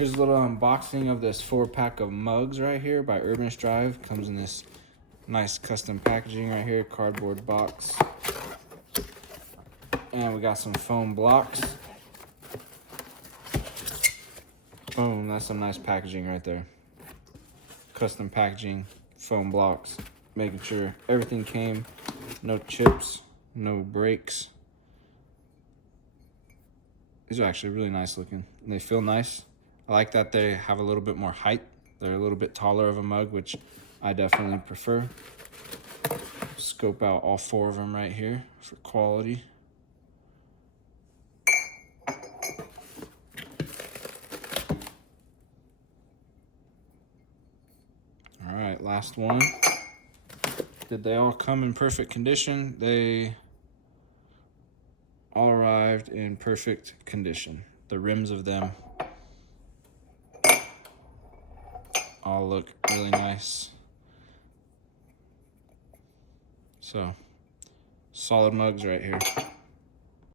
Here's a little unboxing of this 4-pack of mugs right here by Urbanstrive. Comes in this nice custom packaging right here, cardboard box. And we got some foam blocks. Boom, that's some nice packaging right there. Custom packaging, foam blocks. Making sure everything came, no chips, no breaks. These are actually really nice looking. And they feel nice. I like that they have a little bit more height. They're a little bit taller of a mug, which I definitely prefer. Scope out all 4 of them right here for quality. All right, last one. Did they all come in perfect condition? They all arrived in perfect condition. The rims of them all look really nice. So, solid mugs right here.